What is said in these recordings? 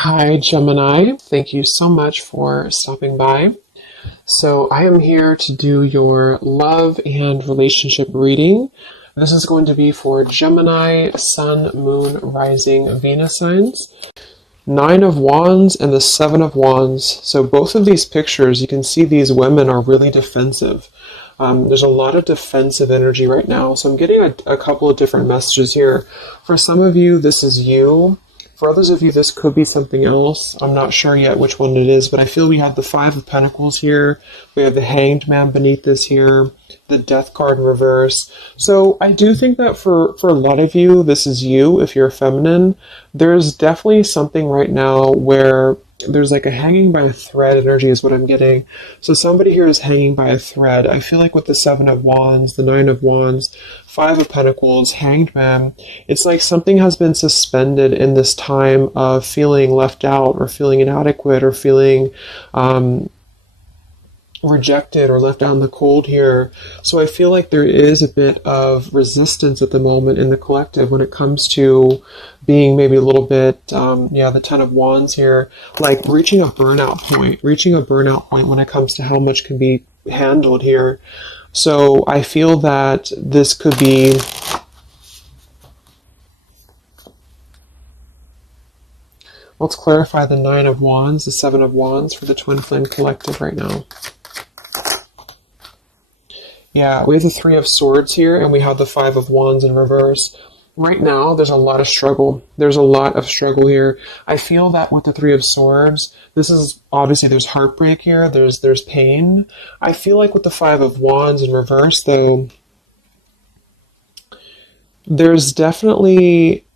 Hi, Gemini. Thank you so much for stopping by. So, I am here to do your love and relationship reading. This is going to be for Gemini, Sun, Moon, Rising, Venus signs. Nine of Wands and the Seven of Wands. So, both of these pictures, you can see these women are really defensive. There's a lot of defensive energy right now. So, I'm getting a couple of different messages here. For some of you, this is you. For others of you, this could be something else. I'm not sure yet which one it is, but I feel we have the Five of Pentacles here. We have the Hanged Man beneath this here, the Death card in reverse. So I do think that for a lot of you, this is you, if you're feminine. There's definitely something right now where there's like a hanging by a thread energy is what I'm getting. So somebody here is hanging by a thread. I feel like with the Seven of Wands, the Nine of Wands, Five of Pentacles, Hanged Man, it's like something has been suspended in this time of feeling left out or feeling inadequate or feeling rejected or left out in the cold here. So I feel like there is a bit of resistance at the moment in the collective when it comes to being maybe a little bit, the Ten of Wands here, like reaching a burnout point when it comes to how much can be handled here. So I feel that this could be let's clarify the Nine of Wands, the Seven of Wands for the Twin Flame Collective right now. Yeah, we have the Three of Swords here, and we have the Five of Wands in reverse. Right now, there's a lot of struggle. There's a lot of struggle here. I feel that with the Three of Swords, this is obviously there's heartbreak here. There's pain. I feel like with the Five of Wands in reverse, though, there's definitely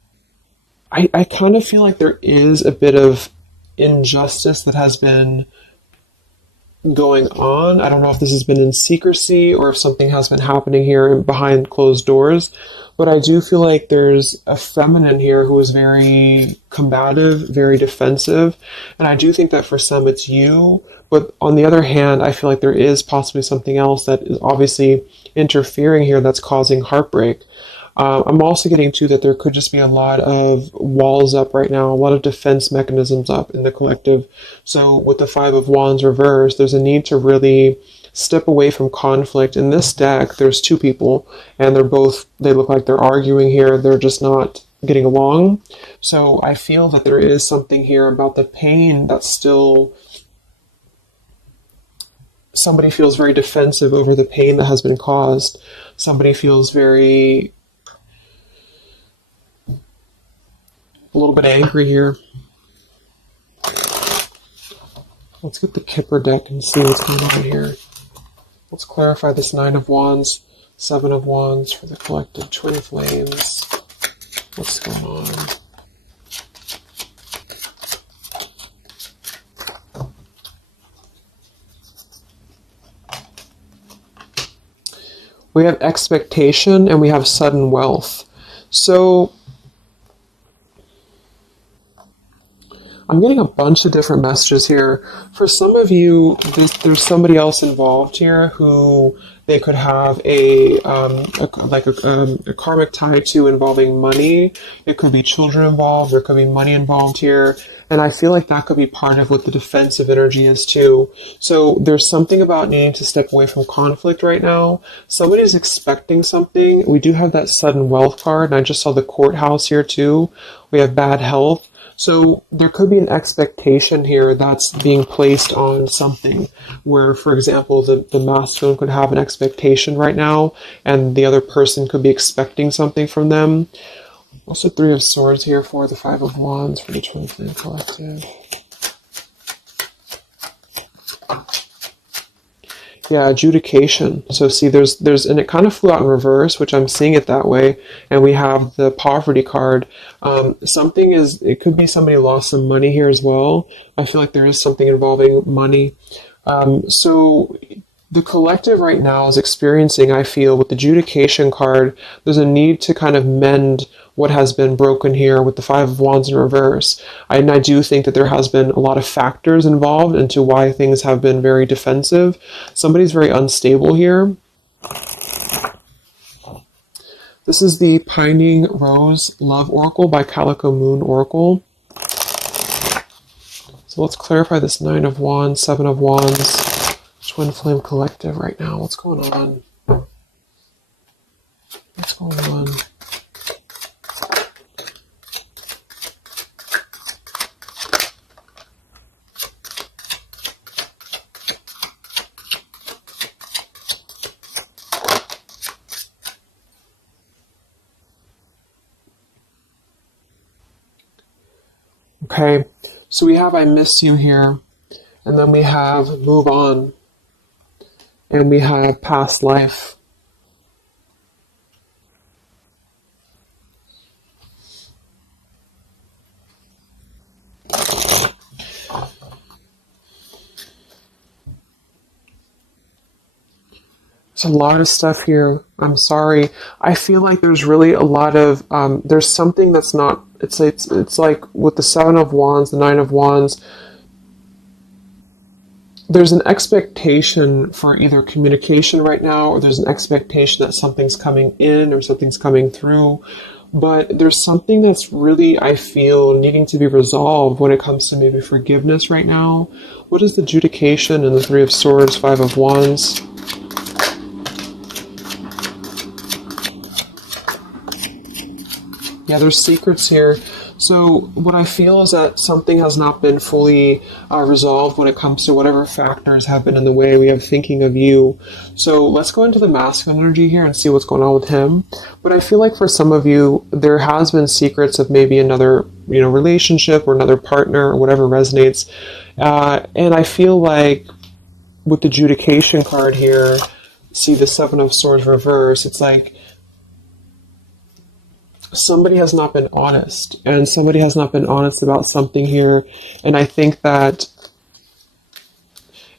I kind of feel like there is a bit of injustice that has been going on. I don't know if this has been in secrecy or if something has been happening here behind closed doors, but I do feel like there's a feminine here who is very combative, very defensive, and I do think that for some it's you, but on the other hand, I feel like there is possibly something else that is obviously interfering here that's causing heartbreak. I'm also getting to that there could just be a lot of walls up right now, a lot of defense mechanisms up in the collective. So with the Five of Wands reversed, there's a need to really step away from conflict. In this deck, there's two people, and they look like they're arguing here. They're just not getting along. So I feel that there is something here about the pain that's still... Somebody feels very defensive over the pain that has been caused. Somebody feels a little bit angry here. Let's get the Kipper deck and see what's going on here. Let's clarify this Nine of Wands, Seven of Wands for the collective twin flames. What's going on? We have expectation and we have sudden wealth. So I'm getting a bunch of different messages here. For some of you, there's somebody else involved here who they could have a karmic tie to involving money. It could be children involved. There could be money involved here. And I feel like that could be part of what the defensive energy is too. So there's something about needing to step away from conflict right now. Somebody's expecting something. We do have that sudden wealth card, and I just saw the courthouse here too. We have bad health. So there could be an expectation here that's being placed on something where, for example, the masculine could have an expectation right now and the other person could be expecting something from them. Also Three of Swords here for the Five of Wands for the Twin Flame Collective. Yeah, adjudication. So see, there's, and it kind of flew out in reverse, which I'm seeing it that way. And we have the poverty card. It could be somebody lost some money here as well. I feel like there is something involving money. So the collective right now is experiencing, I feel, with the adjudication card, there's a need to kind of mend what has been broken here with the Five of Wands in reverse. And I do think that there has been a lot of factors involved into why things have been very defensive. Somebody's very unstable here. This is the Pining Rose Love Oracle by Calico Moon Oracle. So let's clarify this Nine of Wands, Seven of Wands, Twin Flame Collective right now. What's going on? What's going on? Okay, so we have I miss you here, and then we have move on, and we have past life. There's a lot of stuff here. I'm sorry. I feel like there's really a lot of there's something that's not. It's like with the Seven of Wands, the Nine of Wands. There's an expectation for either communication right now, or there's an expectation that something's coming in or something's coming through. But there's something that's really, I feel, needing to be resolved when it comes to maybe forgiveness right now. What is the adjudication in the Three of Swords, Five of Wands? Yeah, there's secrets here. So what I feel is that something has not been fully resolved when it comes to whatever factors have been in the way we have thinking of you. So let's go into the masculine energy here and see what's going on with him. But I feel like for some of you, there has been secrets of maybe another, relationship or another partner or whatever resonates. And I feel like with the adjudication card here, see the Seven of Swords reverse, it's like somebody has not been honest, and somebody has not been honest about something here. And I think that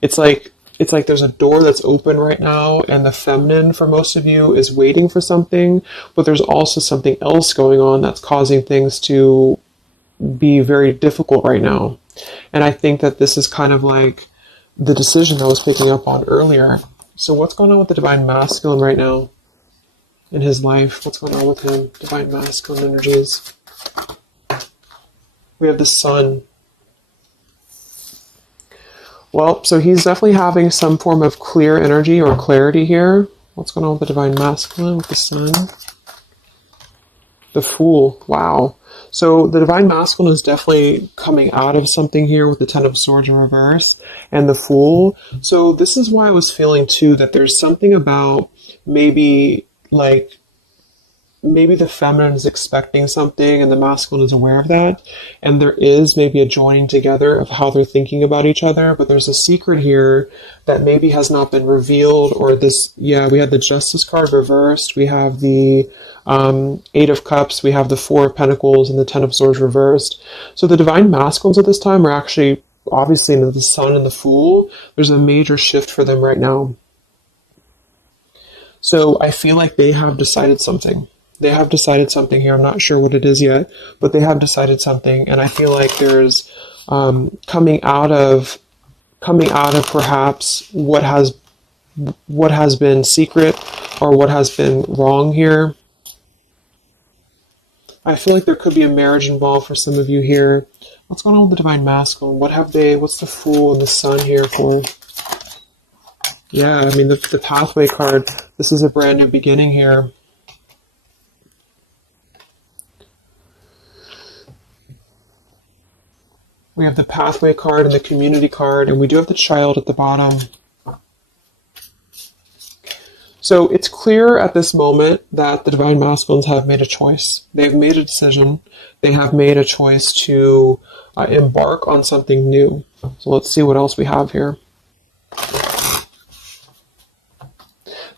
it's like there's a door that's open right now, and the feminine for most of you is waiting for something, but there's also something else going on that's causing things to be very difficult right now. And I think that this is kind of like the decision I was picking up on earlier. So what's going on with the divine masculine right now in his life? What's going on with him? Divine masculine energies. We have the sun. Well, so he's definitely having some form of clear energy or clarity here. What's going on with the divine masculine with the sun? The Fool. Wow. So the divine masculine is definitely coming out of something here with the Ten of Swords in reverse and the Fool. So this is why I was feeling too that there's something about maybe the feminine is expecting something and the masculine is aware of that, and there is maybe a joining together of how they're thinking about each other, but there's a secret here that maybe has not been revealed. Or this, yeah, we had the Justice card reversed, we have the Eight of Cups, we have the Four of Pentacles, and the Ten of Swords reversed. So the divine masculines at this time are actually obviously into the Sun and the Fool. There's a major shift for them right now. So I feel like they have decided something. They have decided something here. I'm not sure what it is yet, but they have decided something. And I feel like there's coming out of perhaps what has been secret or what has been wrong here. I feel like there could be a marriage involved for some of you here. What's going on with the divine masculine? What's the Fool and the Sun here for? Yeah, I mean, the Pathway card, this is a brand new beginning here. We have the Pathway card and the Community card, and we do have the Child at the bottom. So it's clear at this moment that the divine masculines have made a choice. They've made a decision. They have made a choice to embark on something new. So let's see what else we have here.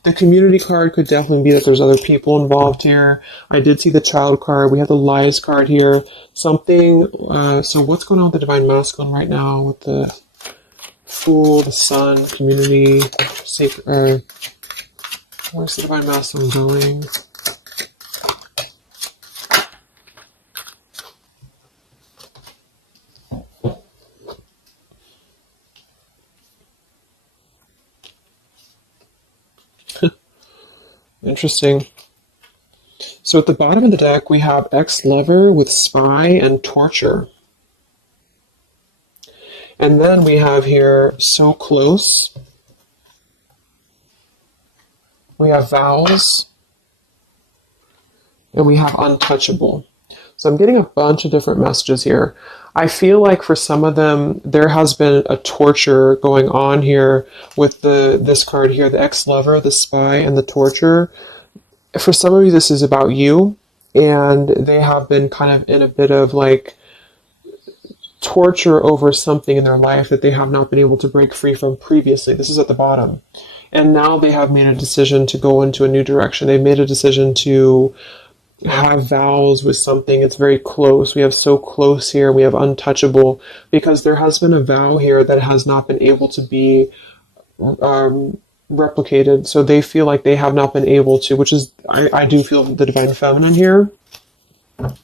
The Community card could definitely be that there's other people involved here. I did see the Child card. We have the Lies card here. Something, so what's going on with the divine masculine right now with the Fool, the Sun, Community, Sacred, where's the divine masculine going? Interesting. So at the bottom of the deck, we have ex-lover with spy and torture. And then we have here so close. We have vows. And we have untouchable. So I'm getting a bunch of different messages here. I feel like for some of them, there has been a torture going on here with this card here, the ex-lover, the spy, and the torture. For some of you, this is about you, and they have been kind of in a bit of like torture over something in their life that they have not been able to break free from previously. This is at the bottom. And now they have made a decision to go into a new direction. They've made a decision to have vows with something. It's very close. We have so close here. We have untouchable, because there has been a vow here that has not been able to be replicated. So they feel like they have not been able to, which is, I do feel the divine feminine here,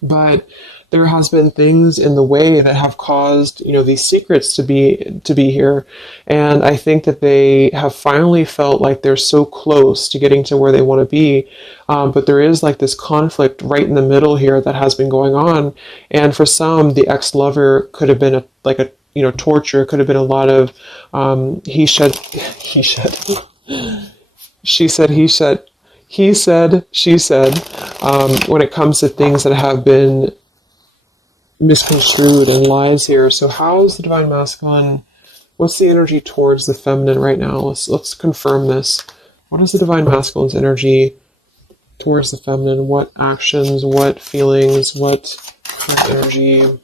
but there has been things in the way that have caused, these secrets to be here. And I think that they have finally felt like they're so close to getting to where they want to be. But there is like this conflict right in the middle here that has been going on. And for some, the ex-lover could have been torture. It could have been a lot of, he said, she said, he said, he said, she said, when it comes to things that have been misconstrued and lies here. So how is the divine masculine? What's the energy towards the feminine right now? Let's confirm this. What is the divine masculine's energy towards the feminine? What actions, what feelings, what energy?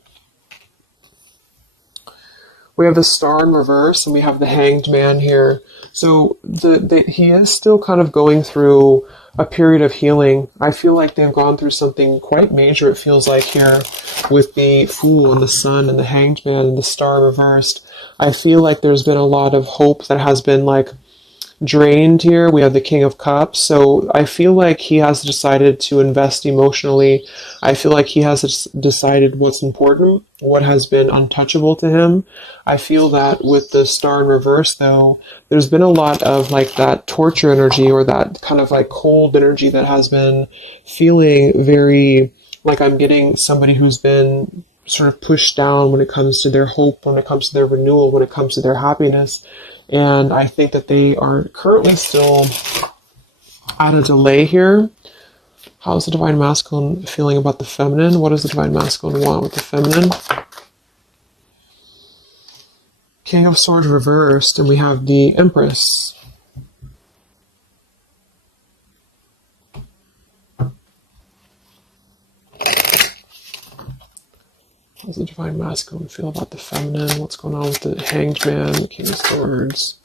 We have the star in reverse, and we have the hanged man here. So he is still kind of going through a period of healing. I feel like they've gone through something quite major, it feels like, here with the Fool and the Sun and the hanged man and the star reversed. I feel like there's been a lot of hope that has been like drained here. We have the King of Cups. So I feel like he has decided to invest emotionally. I feel like he has decided what's important, what has been untouchable to him. I feel that with the star in reverse, though, there's been a lot of like that torture energy, or that kind of like cold energy that has been feeling very like I'm getting somebody who's been sort of pushed down when it comes to their hope, when it comes to their renewal, when it comes to their happiness. And I think that they are currently still at a delay here. How's the divine masculine feeling about the feminine? What does the divine masculine want with the feminine? King of Swords reversed, and we have the Empress. How does the divine masculine feel about the feminine? What's going on with the hanged man, the King of Swords?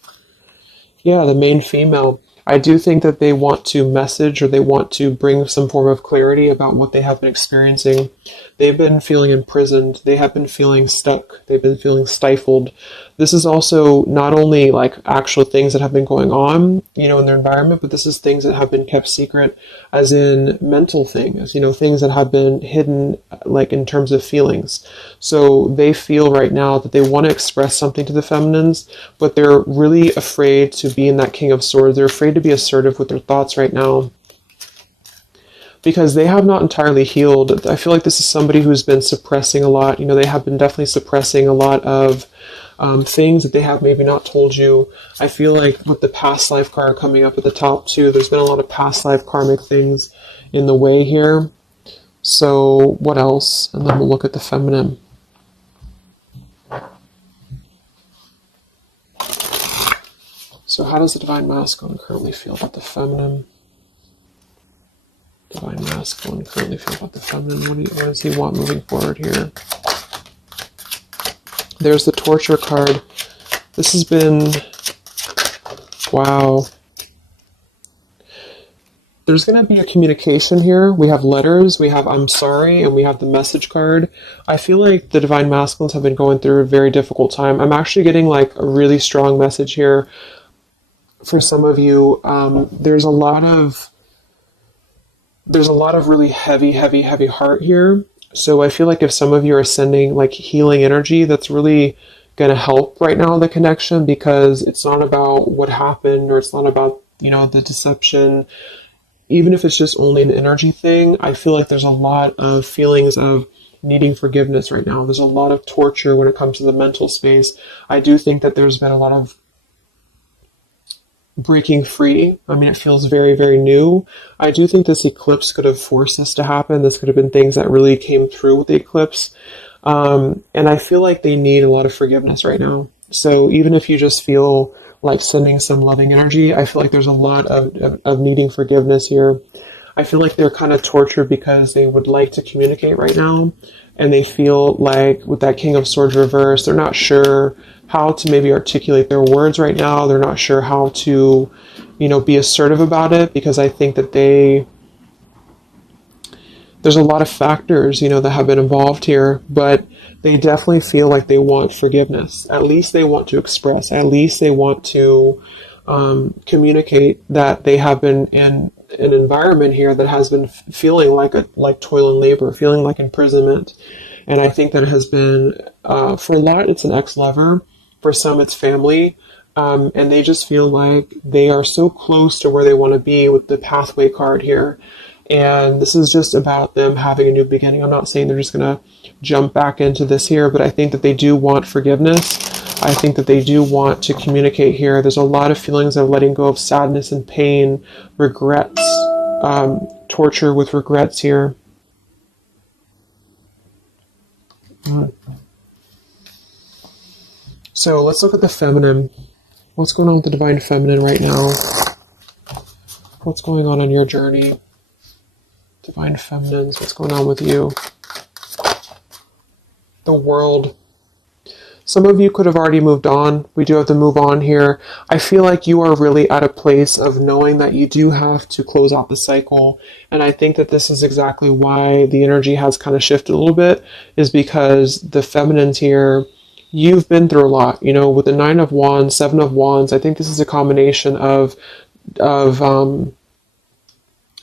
Yeah, the main female. I do think that they want to message, or they want to bring some form of clarity about what they have been experiencing. They've been feeling imprisoned. They have been feeling stuck. They've been feeling stifled. This is also not only like actual things that have been going on, in their environment, but this is things that have been kept secret, as in mental things, things that have been hidden, like in terms of feelings. So they feel right now that they want to express something to the feminines, but they're really afraid to be in that King of Swords. They're afraid to be assertive with their thoughts right now, because they have not entirely healed. I feel like this is somebody who's been suppressing a lot. They have been definitely suppressing a lot of things that they have maybe not told you. I feel like with the past life card coming up at the top too, there's been a lot of past life karmic things in the way here. So what else? And then we'll look at the feminine. So how does the divine masculine currently feel about the feminine? Divine masculine currently feel about the feminine. What does he want moving forward here? There's the torture card. This has been, wow. There's going to be a communication here. We have letters, we have I'm sorry, and we have the message card. I feel like the divine masculines have been going through a very difficult time. I'm actually getting like a really strong message here for some of you. There's a lot of really heavy heart here. So I feel like if some of you are sending like healing energy, that's really going to help right now, the connection, because it's not about what happened, or it's not about, the deception. Even if it's just only an energy thing, I feel like there's a lot of feelings of needing forgiveness right now. There's a lot of torture when it comes to the mental space. I do think that there's been a lot of breaking free. I mean, it feels very, very new. I do think this eclipse could have forced this to happen. This could have been things that really came through with the eclipse. And I feel like they need a lot of forgiveness right now. So even if you just feel like sending some loving energy, I feel like there's a lot of needing forgiveness here. I feel like they're kind of tortured because they would like to communicate right now. And they feel like with that King of Swords reverse, they're not sure how to maybe articulate their words right now. They're not sure how to, be assertive about it, because I think that there's a lot of factors, that have been involved here, but they definitely feel like they want forgiveness. At least they want to express. At least they want to communicate that they have been in an environment here that has been feeling like toil and labor, feeling like imprisonment. And I think that it has been, for a lot, it's an ex-lover. For some, it's family. And they just feel like they are so close to where they want to be with the pathway card here. And this is just about them having a new beginning. I'm not saying they're just going to jump back into this here, but I think that they do want forgiveness. I think that they do want to communicate here. There's a lot of feelings of letting go of sadness and pain, regrets, torture with regrets here. So let's look at the feminine. What's going on with the divine feminine right now? What's going on your journey? Divine feminines, what's going on with you? The world. Some of you could have already moved on. We do have to move on here. I feel like you are really at a place of knowing that you do have to close out the cycle. And I think that this is exactly why the energy has kind of shifted a little bit, is because the feminines here, you've been through a lot. With the 9 of Wands, 7 of Wands, I think this is a combination of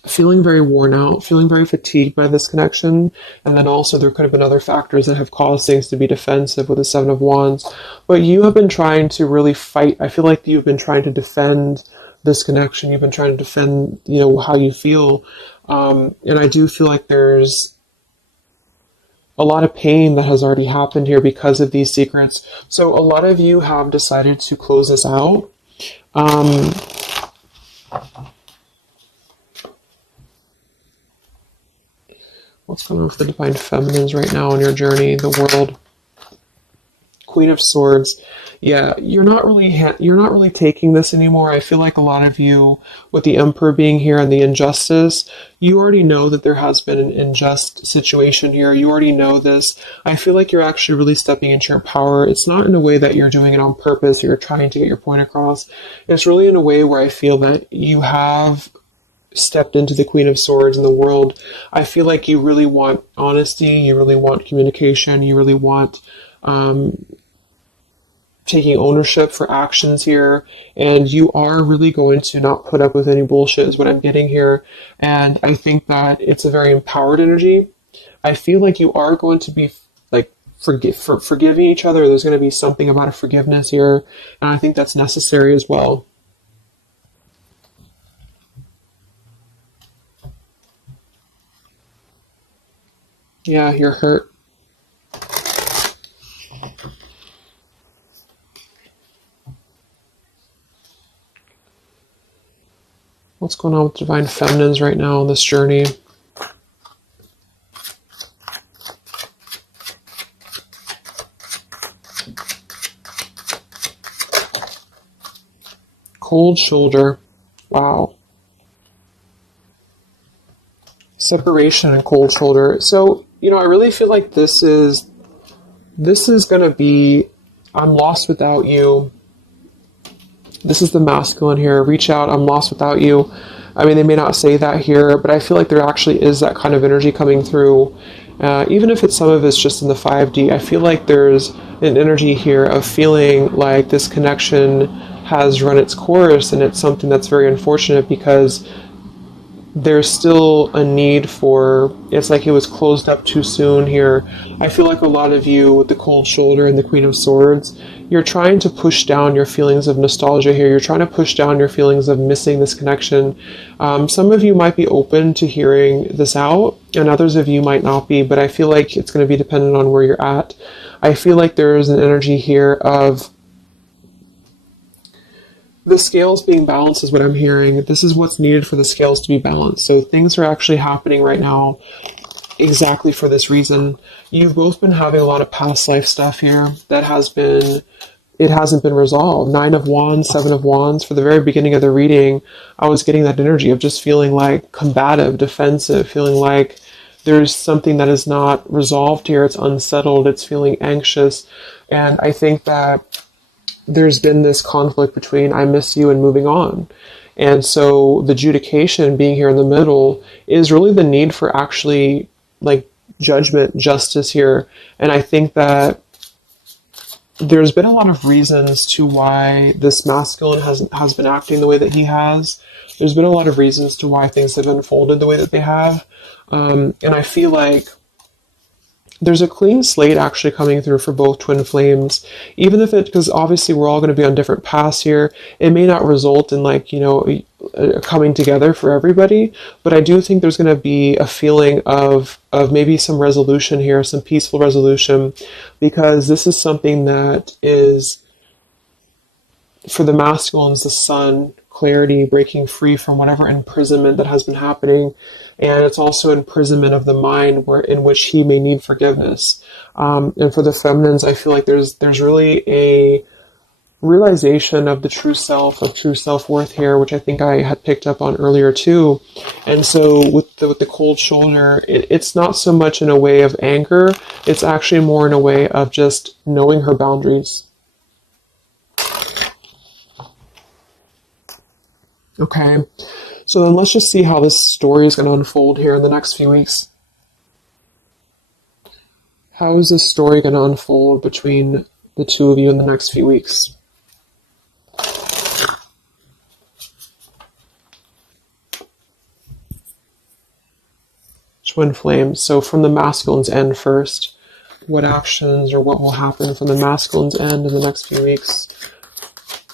feeling very worn out, feeling very fatigued by this connection. And then also there could have been other factors that have caused things to be defensive with the 7 of Wands. But you have been trying to really fight. I feel like you've been trying to defend this connection. You've been trying to defend, how you feel. And I do feel like there's a lot of pain that has already happened here because of these secrets. So a lot of you have decided to close this out. What's going on with the divine feminines right now on your journey, the world? Queen of Swords. Yeah, you're not really taking this anymore. I feel like a lot of you, with the Emperor being here and the injustice, you already know that there has been an unjust situation here. You already know this. I feel like you're actually really stepping into your power. It's not in a way that you're doing it on purpose or you're trying to get your point across. It's really in a way where I feel that you have stepped into the Queen of Swords in the world. I feel like you really want honesty, you really want communication, you really want taking ownership for actions here, and you are really going to not put up with any bullshit is what I'm getting here. And I think that it's a very empowered energy. I feel like you are going to be like forgiving each other. There's going to be something about a forgiveness here, and I think that's necessary as well. Yeah, you're hurt. What's going on with divine feminines right now on this journey? Cold shoulder. Wow. Separation and cold shoulder. So, I really feel like this is going to be, I'm lost without you. This is the masculine here. Reach out, I'm lost without you. I mean, they may not say that here, but I feel like there actually is that kind of energy coming through. Even if some of it's just in the 5D, I feel like there's an energy here of feeling like this connection has run its course, and it's something that's very unfortunate because there's still a need for, it's like it was closed up too soon here. I feel like a lot of you with the cold shoulder and the Queen of Swords, you're trying to push down your feelings of nostalgia here. You're trying to push down your feelings of missing this connection. Some of you might be open to hearing this out, and others of you might not be, but I feel like it's going to be dependent on where you're at. I feel like there is an energy here of the scales being balanced is what I'm hearing. This is what's needed for the scales to be balanced. So things are actually happening right now exactly for this reason. You've both been having a lot of past life stuff here that it hasn't been resolved. 9 of Wands, 7 of Wands. For the very beginning of the reading, I was getting that energy of just feeling like combative, defensive, feeling like there's something that is not resolved here. It's unsettled. It's feeling anxious. And I think that there's been this conflict between I miss you and moving on. And so the adjudication being here in the middle is really the need for actually like judgment, justice here. And I think that there's been a lot of reasons to why this masculine has been acting the way that he has. There's been a lot of reasons to why things have unfolded the way that they have. And I feel like there's a clean slate actually coming through for both twin flames, even if because obviously we're all going to be on different paths here. It may not result in like, a coming together for everybody, but I do think there's going to be a feeling of maybe some resolution here, some peaceful resolution, because this is something that is, for the masculines, the sun, clarity, breaking free from whatever imprisonment that has been happening. And it's also imprisonment of the mind in which he may need forgiveness. And for the feminines, I feel like there's really a realization of the true self, of true self-worth here, which I think I had picked up on earlier too. And so with the cold shoulder, it's not so much in a way of anger. It's actually more in a way of just knowing her boundaries. Okay. So then let's just see how this story is going to unfold here in the next few weeks. How is this story going to unfold between the two of you in the next few weeks? Twin flames. So from the masculine's end first, what actions or what will happen from the masculine's end in the next few weeks?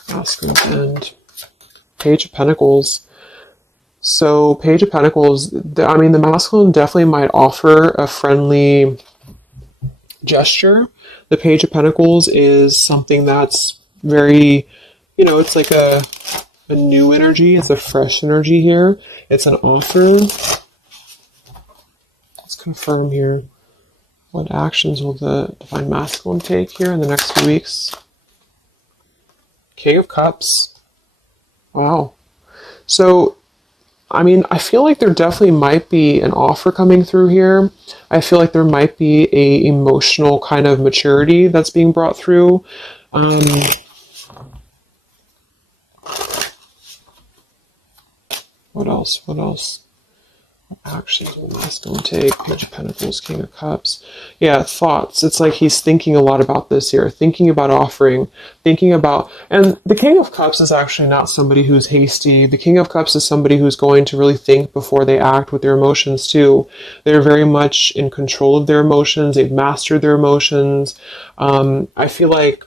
Masculine's end. Page of Pentacles. So Page of Pentacles, the masculine definitely might offer a friendly gesture. The Page of Pentacles is something that's very, it's like a new energy. It's a fresh energy here. It's an offer. Let's confirm here. What actions will the Divine Masculine take here in the next few weeks? King of Cups. Wow. So I feel like there definitely might be an offer coming through here. I feel like there might be a emotional kind of maturity that's being brought through. What else? What actions will the masculine take? Page of Pentacles, King of Cups. Yeah, thoughts. It's like he's thinking a lot about this here, thinking about offering, and the King of Cups is actually not somebody who's hasty. The King of Cups is somebody who's going to really think before they act with their emotions too. They're very much in control of their emotions. They've mastered their emotions. I feel like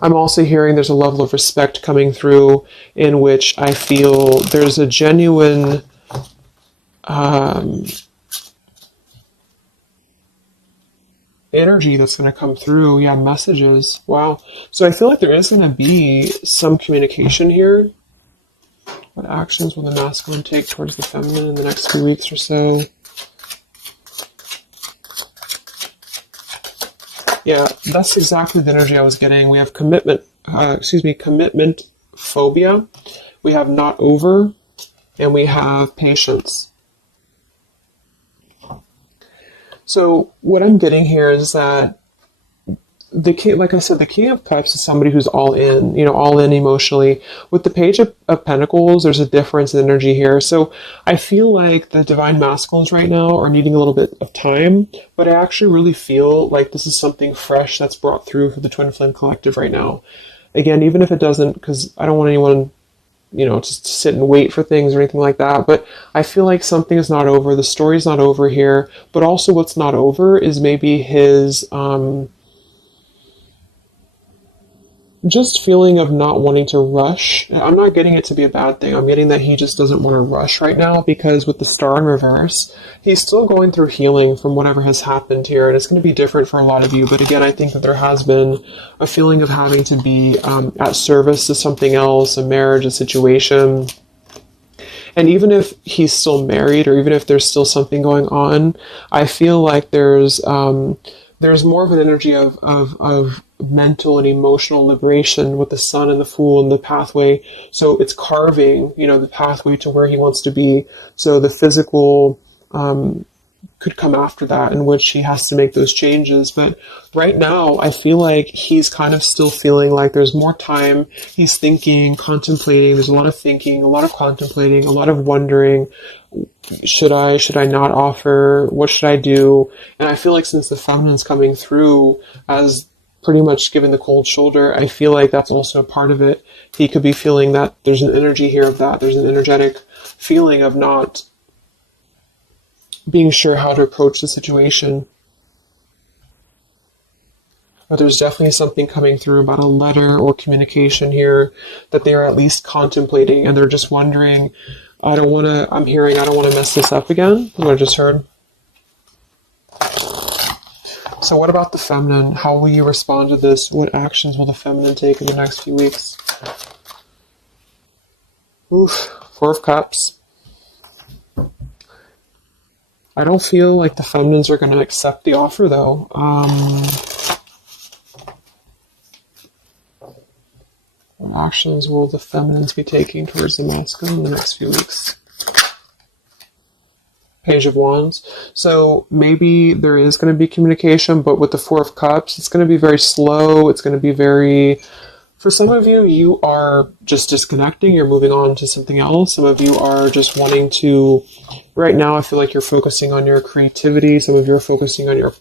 I'm also hearing there's a level of respect coming through in which I feel there's a genuine energy that's going to come through. Yeah, messages. Wow. So I feel like there is going to be some communication here. What actions will the masculine take towards the feminine in the next few weeks or so? Yeah, that's exactly the energy I was getting. We have commitment phobia. We have not over, and we have patience. So what I'm getting here is that the king, like I said, the King of Cups is somebody who's all in, all in emotionally. With the Page of Pentacles, there's a difference in energy here. So I feel like the Divine Masculines right now are needing a little bit of time, but I actually really feel like this is something fresh that's brought through for the Twin Flame Collective right now. Again, even if it doesn't, because I don't want anyone just sit and wait for things or anything like that. But I feel like something is not over. The story's not over here. But also what's not over is maybe his just feeling of not wanting to rush. I'm not getting it to be a bad thing. I'm getting that he just doesn't want to rush right now, because with the star in reverse, he's still going through healing from whatever has happened here. And it's going to be different for a lot of you. But again, I think that there has been a feeling of having to be at service to something else, a marriage, a situation. And even if he's still married, or even if there's still something going on, I feel like there's more of an energy of mental and emotional liberation with the sun and the fool and the pathway. So it's carving, the pathway to where he wants to be. So the physical could come after that, in which he has to make those changes. But right now, I feel like he's kind of still feeling like there's more time. He's thinking, contemplating. There's a lot of thinking, a lot of contemplating, a lot of wondering. Should I not offer? What should I do? And I feel like since the feminine's coming through as pretty much giving the cold shoulder, I feel like that's also a part of it. He could be feeling that there's an energy here of that. There's an energetic feeling of not being sure how to approach the situation. But there's definitely something coming through about a letter or communication here that they are at least contemplating, and they're just wondering, I don't want to mess this up again, what I just heard. So what about the feminine? How will you respond to this? What actions will the feminine take in the next few weeks? Oof, Four of Cups. I don't feel like the feminines are going to accept the offer, though. What actions will the feminines be taking towards the masculine in the next few weeks? Page of Wands. So maybe there is going to be communication, but with the Four of Cups, it's going to be very slow. It's going to be very... For some of you, you are just disconnecting. You're moving on to something else. Some of you are just wanting to... Right now, I feel like you're focusing on your creativity. Some of you are focusing on your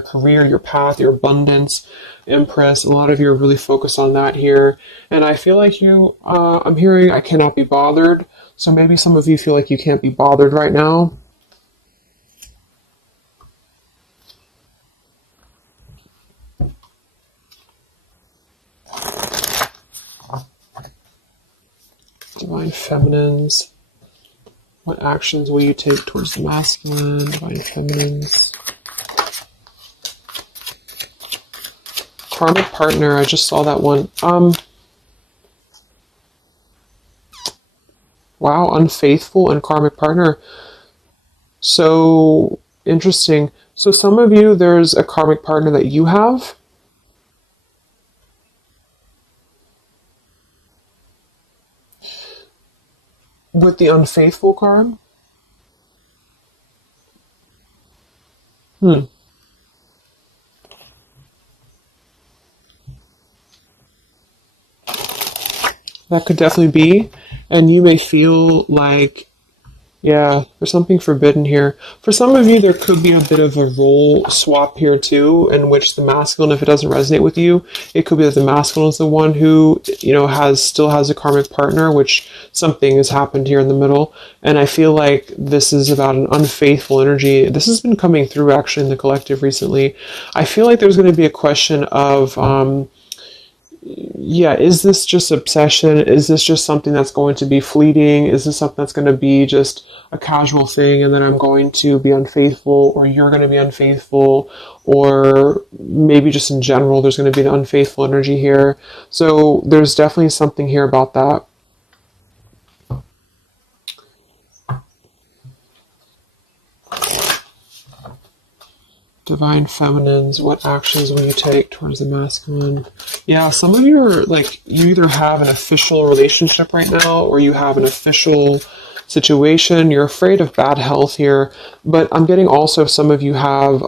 career, your path, your abundance, Empress. A lot of you are really focused on that here. And I feel like you... I'm hearing I cannot be bothered. So maybe some of you feel like you can't be bothered right now. Divine Feminines. What actions will you take towards the masculine? Divine Feminines. Karmic partner. I just saw that one. Wow, unfaithful and karmic partner. So interesting. So some of you, there's a karmic partner that you have. With the unfaithful card. That could definitely be. And you may feel like, yeah, there's something forbidden here. For some of you, there could be a bit of a role swap here too, in which the masculine, if it doesn't resonate with you, it could be that the masculine is the one who, still has a karmic partner, which something has happened here in the middle. And I feel like this is about an unfaithful energy. This has been coming through actually in the collective recently. I feel like there's going to be a question of, is this just obsession? Is this just something that's going to be fleeting? Is this something that's going to be just a casual thing, and then I'm going to be unfaithful, or you're going to be unfaithful, or maybe just in general there's going to be an unfaithful energy here. So there's definitely something here about that. Divine Feminines, what actions will you take towards the masculine? Yeah, some of you are like, you either have an official relationship right now, or you have an official situation. You're afraid of bad health here, but I'm getting also some of you have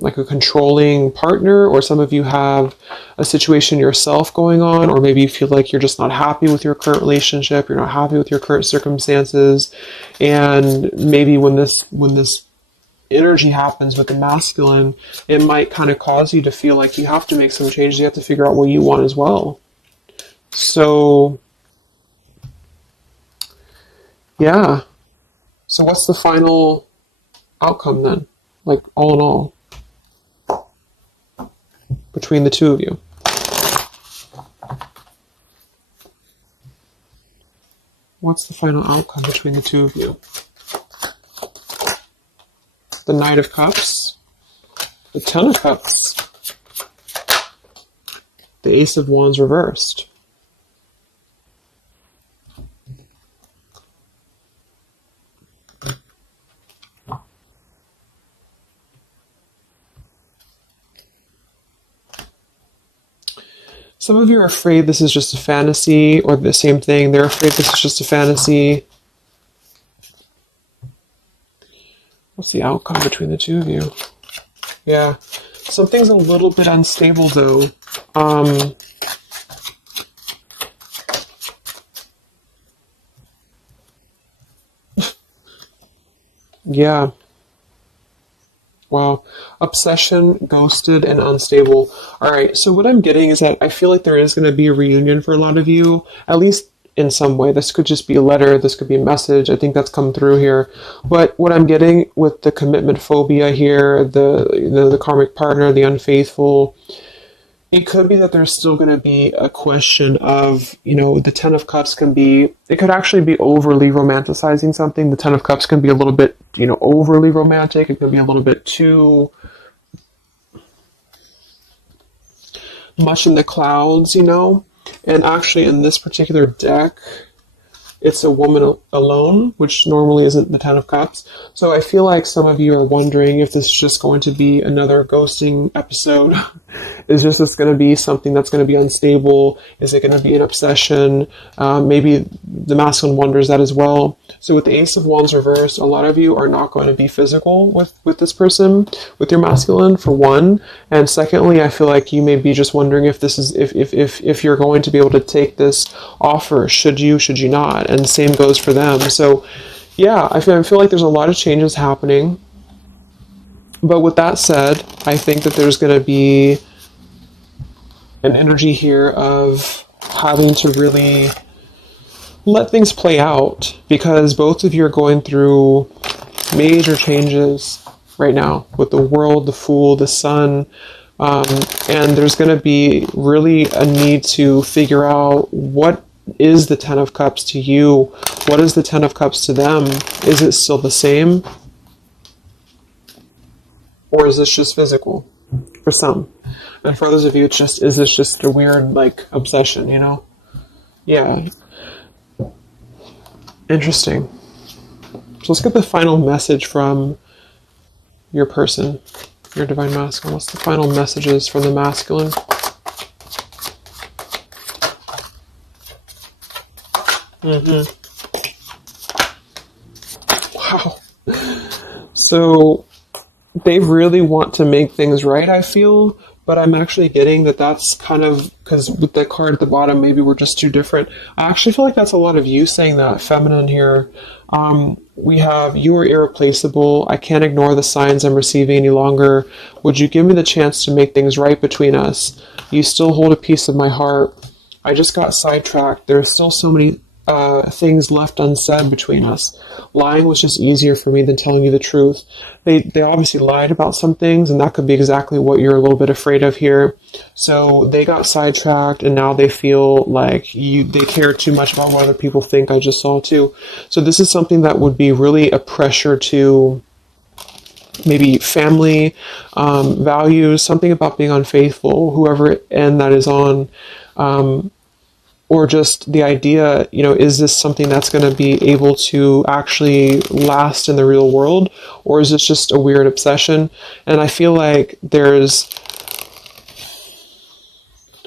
like a controlling partner, or some of you have a situation yourself going on, or maybe you feel like you're just not happy with your current relationship, you're not happy with your current circumstances, and maybe when this energy happens with the masculine, it might kind of cause you to feel like you have to make some changes. You have to figure out what you want as well. So Yeah. So what's the final outcome then? Like, all in all, between the two of you? What's the final outcome between the two of you? The Knight of Cups, the Ten of Cups, the Ace of Wands reversed. Some of you are afraid this is just a fantasy, or the same thing, they're afraid this is just a fantasy. What's the outcome between the two of you? Yeah, something's a little bit unstable though. Yeah. Wow. Obsession, ghosted, and unstable. All right. So what I'm getting is that I feel like there is going to be a reunion for a lot of you, at least in some way. This could just be a letter. This could be a message. I think that's come through here. But what I'm getting with the commitment phobia here, the karmic partner, the unfaithful, it could be that there's still going to be a question of, the Ten of Cups it could actually be overly romanticizing something. The Ten of Cups can be a little bit, overly romantic. It could be a little bit too much in the clouds, And actually in this particular deck, it's a woman alone, which normally isn't the Ten of Cups. So I feel like some of you are wondering if this is just going to be another ghosting episode. Is this going to be something that's going to be unstable? Is it going to be an obsession? Maybe the masculine wonders that as well. So with the Ace of Wands reversed, a lot of you are not going to be physical with this person, with your masculine, for one. And secondly, I feel like you may be just wondering if this is if you're going to be able to take this offer. Should you not? And the same goes for them. So yeah, I feel like there's a lot of changes happening. But with that said, I think that there's going to be an energy here of having to really let things play out, because both of you are going through major changes right now with the World, the Fool, the Sun, and there's going to be really a need to figure out what is the Ten of Cups to you, what is the Ten of Cups to them. Is it still the same, or is this just physical for some? And for others of you, is this just a weird, obsession, Yeah. Interesting. So let's get the final message from your person, your divine masculine. What's the final messages from the masculine? Wow. So they really want to make things right, I feel. But I'm actually getting that that's kind of, because with the card at the bottom, maybe we're just too different. I actually feel like that's a lot of you saying that, feminine here. We have, you are irreplaceable. I can't ignore the signs I'm receiving any longer. Would you give me the chance to make things right between us? You still hold a piece of my heart. I just got sidetracked. There are still so many things left unsaid between us. Lying was just easier for me than telling you the truth. They obviously lied about some things, and that could be exactly what you're a little bit afraid of here. So they got sidetracked, and now they feel like they care too much about what other people think. I just saw too. So this is something that would be really a pressure to maybe family values, something about being unfaithful, whoever end that is on. Or just the idea, is this something that's going to be able to actually last in the real world? Or is this just a weird obsession? And I feel like there's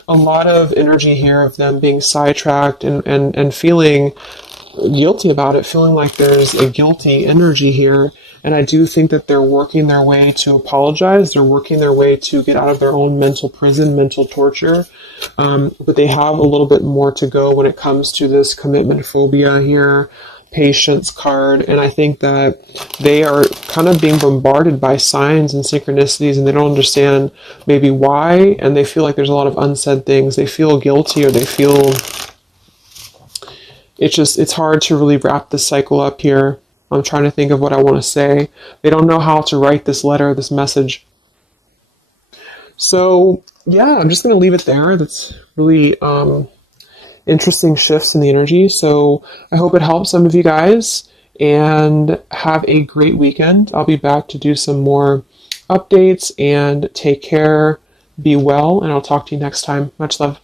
a lot of energy here of them being sidetracked and feeling guilty about it, feeling like there's a guilty energy here. And I do think that they're working their way to apologize. They're working their way to get out of their own mental prison, mental torture. But they have a little bit more to go when it comes to this commitment phobia here, patience card. And I think that they are kind of being bombarded by signs and synchronicities, and they don't understand maybe why. And they feel like there's a lot of unsaid things. They feel guilty, or they feel it's hard to really wrap this cycle up here. I'm trying to think of what I want to say. They don't know how to write this letter, this message. So yeah, I'm just going to leave it there. That's really interesting shifts in the energy. So I hope it helps some of you guys, and have a great weekend. I'll be back to do some more updates, and take care, be well, and I'll talk to you next time. Much love.